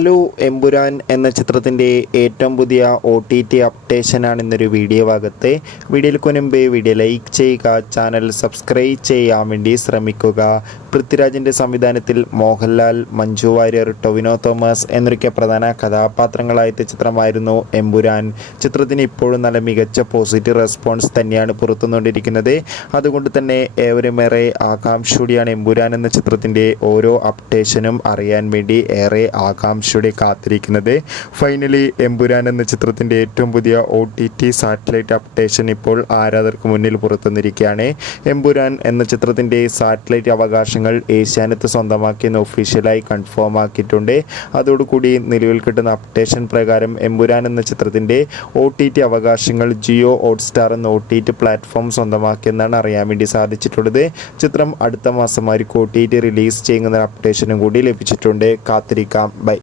Hello Empuraan എന്ന ചിത്രത്തിൻ്റെ ഏറ്റവും പുതിയ OTT അപ്ഡേഷനാണ് ഇന്നൊരു വീഡിയോ ഭാഗത്ത്. വീഡിയോയ്ക്ക് മുൻപേ വീഡിയോ ലൈക്ക് ചെയ്യുക, ചാനൽ സബ്സ്ക്രൈബ് ചെയ്യാൻ വേണ്ടി ശ്രമിക്കുക. പൃഥ്വിരാജിൻ്റെ സംവിധാനത്തിൽ മോഹൻലാൽ, മഞ്ജു വാര്യർ, ടൊവിനോ തോമസ് എന്നൊക്കെ പ്രധാന കഥാപാത്രങ്ങളായ ചിത്രമായിരുന്നു എമ്പുരാൻ. ചിത്രത്തിന് ഇപ്പോഴും നല്ല മികച്ച പോസിറ്റീവ് റെസ്പോൺസ് തന്നെയാണ് പുറത്തുകൊണ്ടിരിക്കുന്നത്. അതുകൊണ്ട് തന്നെ ഏവരുമേറെ ആകാംക്ഷയോടെയാണ് എമ്പുരാൻ എന്ന ചിത്രത്തിൻ്റെ ഓരോ അപ്ഡേഷനും അറിയാൻ വേണ്ടി ഏറെ ആകാംക്ഷയോടെ കാത്തിരിക്കുന്നത്. ഫൈനലി എമ്പുരാൻ എന്ന ചിത്രത്തിൻ്റെ ഏറ്റവും പുതിയ OTT സാറ്റലൈറ്റ് അപ്ഡേഷൻ ഇപ്പോൾ ആരാധകർക്ക് മുന്നിൽ പുറത്തുവന്നിരിക്കുകയാണ്. എമ്പുരാൻ എന്ന ചിത്രത്തിൻ്റെ സാറ്റലൈറ്റ് അവകാശങ്ങൾ ഏഷ്യാനെറ്റ് സ്വന്തമാക്കിയെന്ന് ഒഫീഷ്യലായി കൺഫേം ആക്കിയിട്ടുണ്ട്. അതോടുകൂടി നിലവിൽ കിട്ടുന്ന അപ്ഡേഷൻ പ്രകാരം എമ്പുരാൻ എന്ന ചിത്രത്തിൻ്റെ OTT അവകാശങ്ങൾ ജിയോ ഹോട്ട്സ്റ്റാർ എന്ന OTT പ്ലാറ്റ്ഫോം സ്വന്തമാക്കിയെന്നാണ് അറിയാൻ വേണ്ടി സാധിച്ചിട്ടുള്ളത്. ചിത്രം അടുത്ത മാസമായിരിക്കും OTT റിലീസ് ചെയ്യുന്ന അപ്ഡേഷനും കൂടി ലഭിച്ചിട്ടുണ്ട്. കാത്തിരിക്കാം. ബൈ.